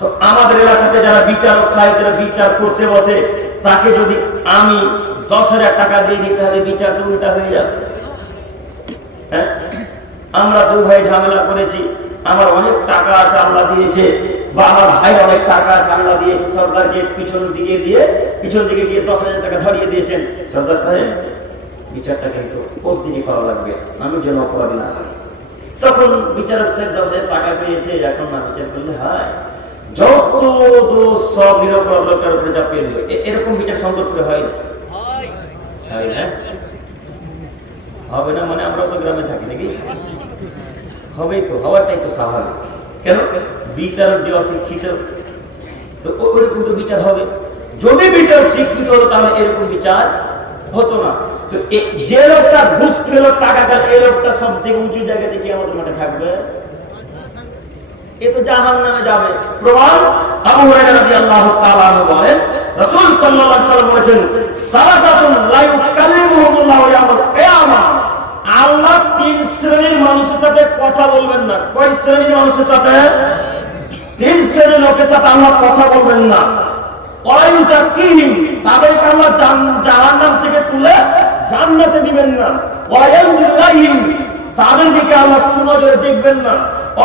তো আমাদের এলাকাতে যারা বিচারক সাহেবরা বিচার করতে বসে, তাকে যদি আমি 10,000 টাকা দিয়ে দিতে হবে, বিচার তো উল্টা হয়ে যাবে। হ্যাঁ, আমরা দু ভাই ঝামেলা করেছি, আমার অনেক টাকা আছে আল্লাহ দিয়েছে, বা আমার ভাই অনেক টাকা আছে আল্লাহ দিয়েছে, সরকারকে পিছন দিকে গিয়ে 10,000 টাকা ধরিয়ে দিয়েছেন, সরদার সাহেব বিচারটা কিন্তু ওর দিকে করা লাগবে, আমি যেন অপরাধী না হয়। তখন বিচারক সাহেব 10,000 টাকা পেয়েছে, এখন না বিচার করলে হয়, যত দোষ সব নিরপরাধ লোকটার উপরে চাপিয়ে দিল। এরকম বিচার সংকট করে হয় না, হবে না? মানে আমরাও তো গ্রামে থাকি নাকি, হবেই তো, হওয়ারটাই তো স্বাভাবিক। কেন? বিচারক যে অশিক্ষিত, তো ওরকম তো বিচার হবে। যদি বিচারক শিক্ষিত হতো তাহলে এরকম বিচার হতো না। তো যে লোকটা ঘুষ খেলো, টাকা গেল, এই লোকটা সব থেকে উঁচু জায়গা দেখে আমাদের মাঠে থাকবে, এ তো জাহান্নামে যাবে। প্রমাণ আবু হুরায়রা রাদিয়াল্লাহু তাআলা আনহু বলেন, রাসূল সাল্লাল্লাহু আলাইহি ওয়াসাল্লাম বলেছেন, সালাসাতুন লা ইউকাল্লিমুহুমুল্লাহু ইয়াউমাল কিয়ামাহ, আল্লাহ 3 শ্রেণীর মানুষের সাথে কথা বলবেন না। কয় শ্রেণীর মানুষের সাথে? 3 শ্রেণীর লোকের সাথে আল্লাহ কথা বলবেন না। ওয়া ইউজাক্কিহিম, তাদেরকে আল্লাহ জাহান্নাম থেকে তুলে জান্নাতে দিবেন না। ওয়া ইয়ানজুরুহিম, তাদের দিকে আল্লাহ সুনজরে দেখবেন না।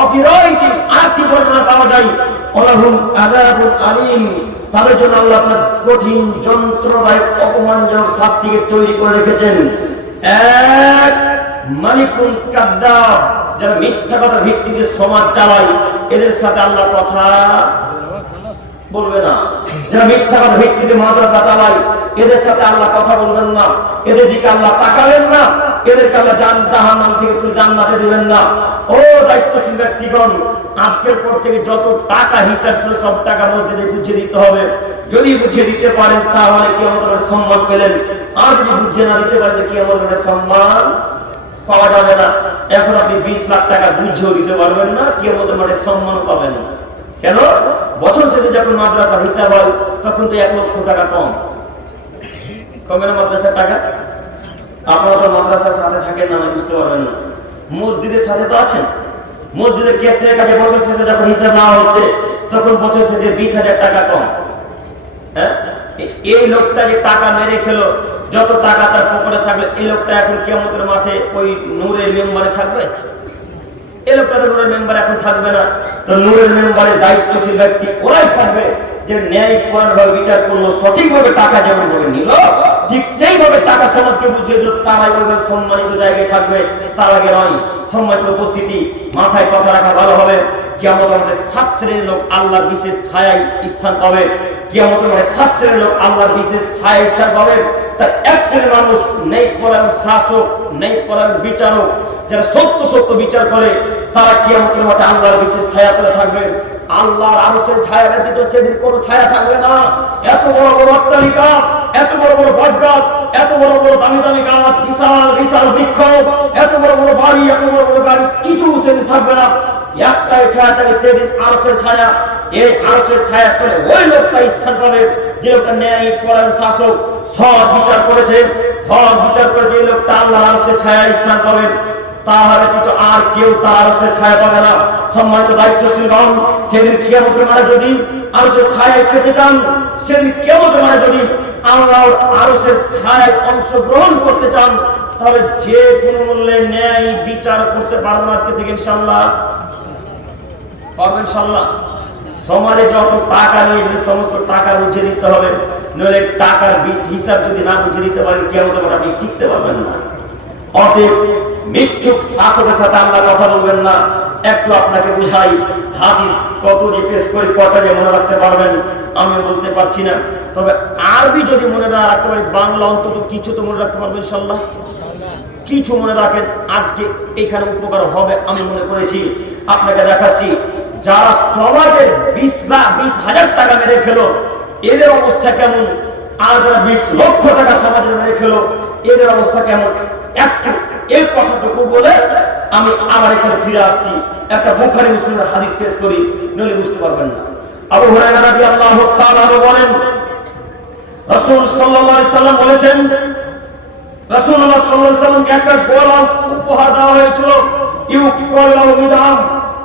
অফিরাইতিন, আরেকটি বর্ণনা পাওয়া যায়, ওয়ালাহুম আযাবুন আলীম, তাদের জন্য আল্লাহ তাআলা কঠিন যন্ত্রণাদায়ক অপমানজনক শাস্তিকে তৈরি করে রেখেছেন। এক, মালিকুন কাদ্দাব, যারা মিথ্যা কথা ভিত্তিতে সমাজ চালায়, এদের সাথে আল্লাহ কথা বলবে না। যারা মিথ্যা কথা ভিত্তিতে মাদ্রাসা চালায়, এদের সাথে আল্লাহ কথা বলবেন না, এদের দিকে আল্লাহ তাকাবেন না, এদেরকে আল্লাহ জাহান্নাম থেকে তুলে জান্নাতে দিবেন না। ও দায়িত্বশীল ব্যক্তিগণ, আজকের পর থেকে যত টাকা হিসাব ছিল সব টাকা মসজিদে বুঝিয়ে দিতে হবে। যদি বুঝিয়ে দিতে পারেন তাহলে কিয়ামতের সম্মান পেলেন, আর যদি বুঝিয়ে না দিতে পারেন কিয়ামতের সম্মান পাওয়া যাবে না। এখন আপনি 20 লাখ টাকা বুঝিয়েও দিতে পারবেন না, কিয়ামতের মাঠে সম্মান পাবেন না। কেন? বছর শেষে যখন মাদ্রাসার হিসাব হয় তখন তো 1 লক্ষ টাকা কমে না মাদ্রাসার টাকা। আপনারা তো মাদ্রাসার সাথে থাকেন না, বুঝতে পারবেন না। মসজিদের সাথে তো আছেন, মসজিদের কেসের কাছে বছর শেষে যখন হিসাব না হচ্ছে তখন বছর শেষে 20,000 টাকা কম। হ্যাঁ, এই লোকটা যে টাকা মেরে খেলো, যত টাকা তার পকেটে থাকবে, এই লোকটা এখন কিয়ামতের মাঠে ওই নূরের মেম্বারে থাকবে? এই লোকটা তো নূরের মেম্বার এখন থাকবে না। তো নূরের মেম্বারের দায়িত্বশীল ব্যক্তি ওরাই থাকবে যে ন্যায়পরায়ণভাবে বিচার করলো, সঠিকভাবে টাকা যেমন ভাবে নিল, ঠিক সেইভাবে টাকা সমাজকে বুঝিয়ে দিল, তারাই ওইভাবে সম্মানিত জায়গায় থাকবে। তার আগে নয়, সম্মানিত উপস্থিতি, মাথায় কথা রাখা ভালো হবে। কিয়ামতের মাঠে 7 শ্রেণীর লোক আল্লাহর বিশেষ ছায়ায় স্থান পাবে। কিয়ামতের মাঠে 7 শ্রেণীর লোক আল্লাহর বিশেষ ছায়ায় স্থান পাবে। তার 1 শ্রেণীর মানুষ ন্যায়পরায়ণ শাসক, ন্যায়পরায়ণ বিচারক, যারা সত্য বিচার করে, তারা কিয়ামতের মাঠে আল্লাহর বিশেষ ছায়া তলে থাকবে। আল্লাহর আরশের ছায়া ব্যতীত সেদিন কোনো ছায়া থাকবে না। এত বড় বড় অট্টালিকা, এত বড় বড় বটগাছ, এত বড় বড় দামি দামি গাছ, বিশাল বিশাল বৃক্ষ, এত বড় বড় বাড়ি, এত বড় বড় গাড়ি, কিছু সেদিন থাকবে না। একটাই ছায়া থাকে, সেদিন আরশের ছায়া। এই আরশের ছায়া করে ওই লোকটা স্থান পাবে যে লোকটা ন্যায়পরায়ণ শাসক, সৎ বিচার করেছে, হক বিচার করেছে। এই লোকটা আল্লাহর আরশের ছায়া স্থান পাবে। তাহলে কিন্তু আর কেউ তার আরশের ছায়া পাবে না। সম্মানিত দায়িত্বশীলগণ, সেদিন কিয়ামতের মাঠে যদি আরশের ছায়ায় পেতে চান, সেদিন কিয়ামতের মাঠে যদি আল্লাহর আরশের ছায়ায় অংশগ্রহণ করতে চান, তাহলে যে কোনো মূল্যে ন্যায় বিচার করতে পারবেন আজকে থেকে, ইনশাআল্লাহ পারবেন। ইনশাআল্লাহ সমাজে যত টাকা নিয়েছে সমস্ত টাকা বুঝিয়ে দিতে হবে, নইলে টাকার হিসাব যদি না বুঝিয়ে দিতে পারেন কিয়ামতের মাঠে আপনি টিকতে পারবেন না। অতএব মিথ্যুক শাসকের সাথে আল্লাহ কথা বলবেন না। একটু আপনাকে বুঝাই, হাদিস কত যে পেশ করে কটা যে মনে রাখতে পারবেন আমি বলতে পারছি না, তবে আরবি যদি মনে না রাখতে পারি, বাংলা অন্তত কিছু তো মনে রাখতে পারবেন ইনশাআল্লাহ। কিছু মনে রাখেন, আজকে এখানে উপকার হবে আমি মনে করেছি। আপনাকে দেখাচ্ছি, যারা সমাজের 20,000 টাকা মেরে খেলো, এদের অবস্থা কেমন, আর যারা 20 লক্ষ টাকা সমাজে মেরে খেলো, এদের অবস্থা কেমন। একটু এই কথাটুকু বলে আমি আবার এখানে ফিরে আসছি। একটা বুখারী মুসলিমের হাদিস পেশ করি, নইলে বুঝতে পারবেন না। আবু হুরায়রা রাদিয়াল্লাহু তাআলা বলেন, রাসূল সাল্লাল্লাহু আলাইহি সাল্লাম বলেছেন, রাসূলুল্লাহ সাল্লাল্লাহু আলাইহি সাল্লামকে একটা গোলাম উপহার দেওয়া হয়েছিল, ইউকাল্লাহু মিদহাম।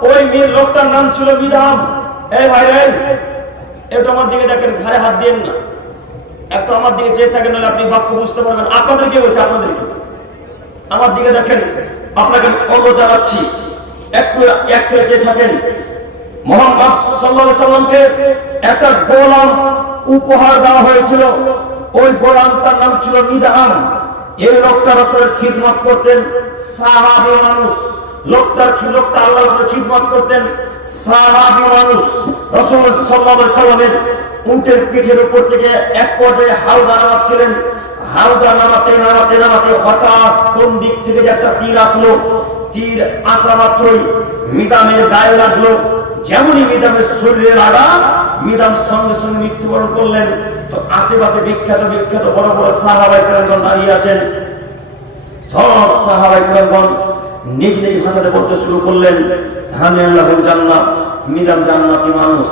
ওই লোকটার নাম ছিল মিদহাম। এই ভাই একটু আমার দিকে দেখেন, ঘাড়ে হাত দিয়েন না, একটু আমার দিকে চেয়ে থাকেন, নাহলে আপনি বাক্য বুঝতে পারবেন। আপনাদেরকে বলছি, আপনাদেরকে আমার দিকে দেখেন, আপনাকে অনুরোধ জানাচ্ছি, একটু চেয়ে থাকেন। মুহাম্মদ সাল্লাল্লাহু আলাইহি সাল্লামকে একটা গোলাম উপহার দেওয়া হয়েছিল। ওই গোলাম, তার নাম ছিল মিদআম। এই লোকটা রাসূলের খিদমত করতেন, সাহাবী মানুষ। লোকটা আল্লাহ রাসূলের খিদমত করতেন, সাহাবী মানুষ। রাসূল সাল্লাল্লাহু আলাইহি সাল্লামের উটের পিঠের উপর থেকে এক পর্যায়ে হাওদা নামাচ্ছিলেন। হাওদা নামাতে হঠাৎ কোন দিক থেকে যে একটা তীর আসলো। তীর আসা মাত্রই মিদামের গায়ে লাগলো। যেমনই মিদামের শরীরে লাগা, মিদাম সঙ্গে সঙ্গে মৃত্যুবরণ করলেন। তো আশেপাশে বিখ্যাত বড় বড় সাহাবায়ে কেরামগণ দাঁড়িয়ে আছেন। সব সাহাবায়ে কেরামগণ নিজ নিজ ভাষাতে বলতে শুরু করলেন, হানিয়াল্লাহুল জান্নাহ, মিদাম জান্নাতি মানুষ।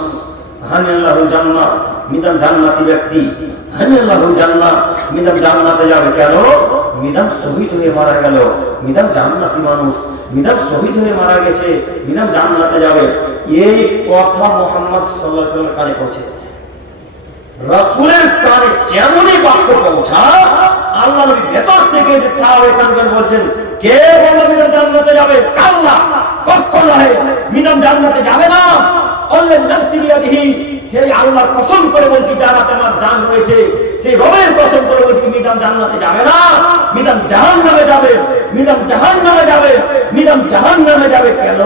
হানিয়াল্লাহুল জান্নাহ, মিদাম জান্নাতি ব্যক্তি। হানিয়াল্লাহুল জান্নাহ, মিদাম জান্নাতে যাবে। কেন? মিদাম শহীদ হয়ে মারা গেল। মিদাম জান্নাতি মানুষ, মিদাম শহীদ হয়ে মারা গেছে, মিদাম জান্নাতে যাবে। এই কথা মুহাম্মদ সাল্লাল্লাহু আলাইহি ওয়াসাল্লামের কানে পৌঁছেছে। রাসূলের কানে যেমনই বাক্য পৌঁছা, আল্লাহ নবী ভেতর থেকে এসে সাহাবায়ে কেরামগণ বলছেন, কে বলল মিদাম জান্নাতে যাবে? আল্লাহ। কখনো নয়, মিদাম জান্নাতে যাবে না। আল্লাহ নাফসি বিয়াদিহি, সেই আল্লাহর কসম করে বলছি, যার হাতে আমার জান রয়েছে, সেই রবের কসম করে বলছি, মিদাম জান্নাতে যাবে না, মিদাম জাহান্নামে যাবে, মিদাম জাহান্নামে যাবে, মিদাম জাহান্নামে যাবে। কেন?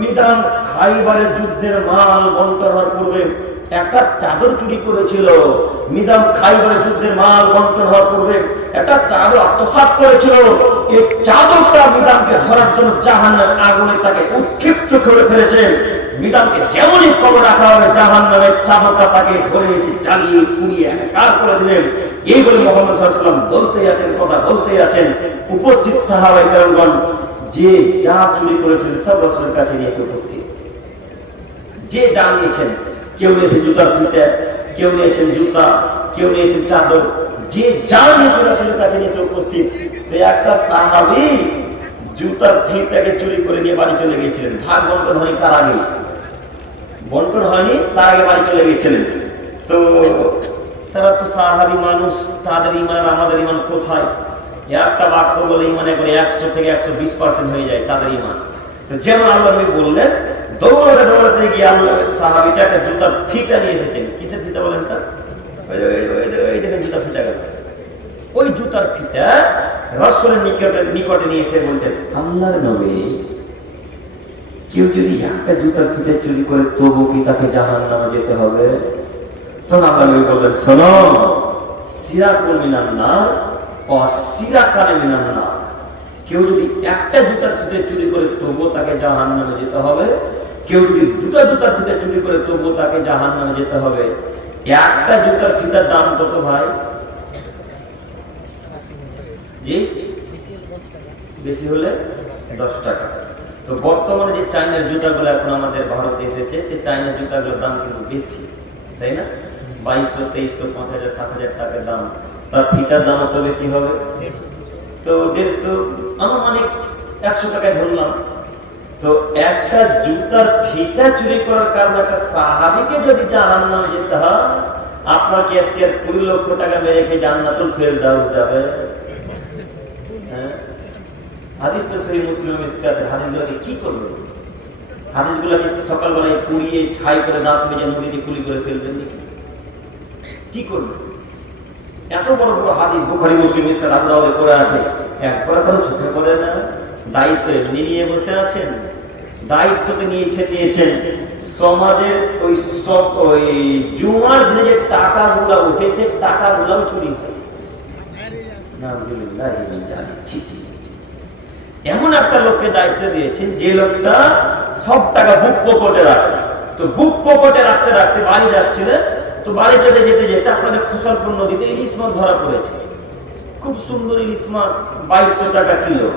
মিদাম খাইবারের যুদ্ধের মাল বন্টন হওয়ার পূর্বে একটা চাদর চুরি করেছিল। মিদাম খাইবারের যুদ্ধের মাল বন্টন হওয়ার পূর্বে একটা চাদর আত্মসাৎ করেছিল। এই চাদরটা মিদামকে ধরার জন্য জাহান্নামের আগুনে তাকে উৎক্ষিপ্ত করে ফেলেছে। মিদামকে যেমনই খবর রাখা হবে, জাহান্নামের চাদরটা তাকে ধরে এসে জ্বালিয়ে পুড়িয়ে একাকার করে দিলেন। এই বলে মুহাম্মদ সাল্লাল্লাহু আলাইহি ওয়াসাল্লাম বলতেই আছেন, কথা বলতেই আছেন। উপস্থিত সাহাবায়ে কেরামগণ যে যা চুরি করেছেন সব রাসূলের কাছে নিয়ে এসে উপস্থিত। যে যা নিয়েছেন, কেউ নিয়েছে জুতার ফিতা, কেউ নিয়েছেন জুতা, কেউ নিয়েছেন চাদর, যে যা নিয়েছে রাসূলের কাছে নিয়ে এসে উপস্থিত। তো একটা সাহাবী জুতার ফিতাকে চুরি করে নিয়ে বাড়ি চলে গিয়েছিলেন। ভাগ বন্টন হয়নি তার আগে, বাড়ি চলে গিয়েছিলেন। তো তারা তো সাহাবী মানুষ, তাদের ইমান আর আমাদের ইমান কোথায়? একটা বাক্য বলে ইমানে করে 100 থেকে 120% হয়ে যায় তাদের ইমান। তো যেমন আল্লাহ নবী বললেন, দৌড়াতে গিয়ে আল্লাহ সাহাবীটা একটা জুতার ফিতা নিয়ে এসেছেন। কিসের ফিতা বলেন? তা ওই দেখেন জুতার ফিতা গেল। ওই জুতার ফিতা রাসূলের নিকটে নিয়ে এসে বলছেন, আল্লাহর নবী, কেউ যদি একটা জুতার ফিতা চুরি করে তবু কি তাকে জাহান্নামে যেতে হবে? তখন আল্লাহ নবী বললেন, শোনো, সিরাকুল মিনান নার ও সিরাকানে মিনান নার। কেউ যদি একটা জুতার ফিতা চুরি করে তবু তাকে জাহান্নামে যেতে হবে, কেউ যদি দুটো জুতার ফিতা চুরি করে তবু তাকে জাহান্নামে যেতে হবে। একটা জুতার ফিতার দাম কত ভাই? জি, বেশি হলে 10 টাকা। তো বর্তমানে যে চাইনার জুতাগুলো এখন আমাদের ভারতে এসেছে, সেই চাইনার জুতাগুলোর দাম কিন্তু বেশি, তাই না? 2200, 2300, 5000, 7000 টাকার দাম। তার ফিতার দাম তো বেশি হবে। তো 150, আনুমানিক 100 টাকায় ধরলাম। তো একটা জুতার ফিতা চুরি করার কারণে একটা সাহাবীকে যদি জাহান্নামে যেতে হয়, আপনার কি আজকে 20 লক্ষ টাকা মেরে খেয়ে জান্নাতুল ফেরদাউস যাবে? হাদিস তো সহিহ মুসলিম ইসকাতে। হাদিসগুলোকে কি করবে? হাদিসগুলোকে সকালবেলায় পুড়িয়ে ছাই করে দাঁত মেজে নদীতে কুলি করে ফেলবেন নাকি? কি করবে? এত বড় বড় হাদিস বুখারী মুসলিম ইসকাত আবু দাউদে পড়ে আছে, একবার করে চোখে পড়ে না? দায়িত্ব এমনি নিয়ে বসে আছেন। দায়িত্ব তো নিয়েছেন। সমাজের ওই জুমার দিনে যে টাকাগুলো উঠে, সে টাকাগুলো চুরি হয়। এমন একটা লোককে দায়িত্ব দিয়েছেন, যে লোকটা সব টাকা বুক পকেটে রাখে। তো বুক পকেটে রাখতে রাখতে বাড়ি যাচ্ছিলেন। তো বাড়ি যেতে আপনাদের খোসালপুর নদীতে ইলিশ মাছ ধরা পড়েছে। খুব সুন্দর ইলিশ মাছ, 2200 টাকা কিলো।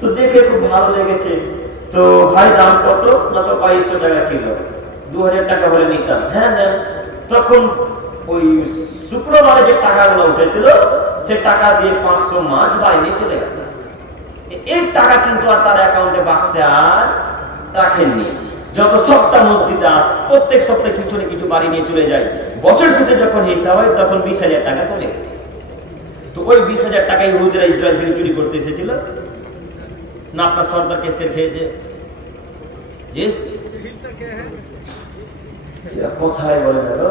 তো দেখে খুব ভালো লেগেছে। তো ভাই দাম কত? না, তো 2200 টাকা কিলো, 2000 টাকা হলে নিতাম। হ্যাঁ নেন। তখন ওই শুক্রবারে যে টাকাগুলো উঠেছিল, সে টাকা দিয়ে 500 মাছ বাড়ি নিয়ে চলে গেল। এই টাকা কিন্তু আর তার অ্যাকাউন্টে বাক্সে আর রাখেননি। যত সপ্তাহ মসজিদে আস প্রত্যেক সপ্তাহে কিছু না কিছু বাড়ি নিয়ে চলে যায়, বছর শেষে যখন হিসাব হয় তখন 20,000 টাকা কমে গেছে। তো ওই 20,000 টাকা ইহুদিরা ইসরায়েল থেকে চুরি করতে এসেছিল না আপনার সর্দার কেসের খেয়েছে যে কোথায় বলে গেল।